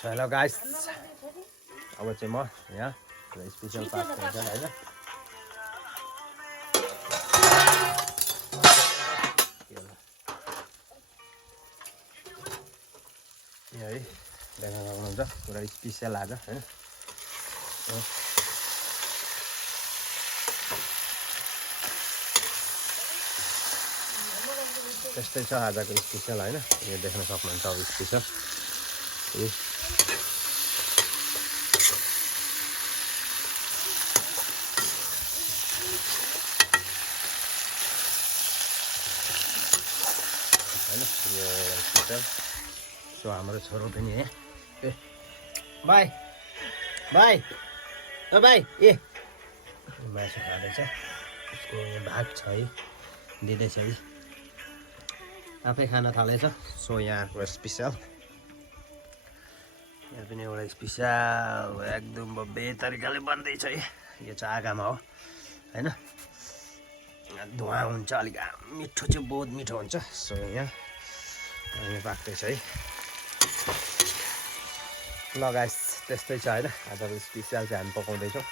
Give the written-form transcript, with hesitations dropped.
Hello guys, अब चाहिँ म यहाँ स्पेसल पार्ट हुन्छ हैन। है देख्न सक्नुहुन्छ पुरा स्पेसल आज हैन। त्यस्तै छ आजको स्पेसल हैन। यो देख्न सक्नुहुन्छ अब स्पेसल हैन। यो स्पेसल सो हाम्रो छोरो पनि है ए बाई बाई ओ बाई ए मासु खाँदैछ। उसको भात छ है, दिँदैछ है, आफै खान थालेछ। सो यहाँको स्पेसल यहाँ पनि एउटा स्पेसल एकदम भव्य तरिकाले बन्दैछ है। यो चाहिँ आगामा हो हैन। धुवा हुन्छ अलिक मिठो चाहिँ बहुत मिठो हुन्छ। सो यहाँ पाक्दैछ है। ल गाइस त्यस्तै छ हैन। आजको स्पेसल चाहिँ हामी पकाउँदैछौँ।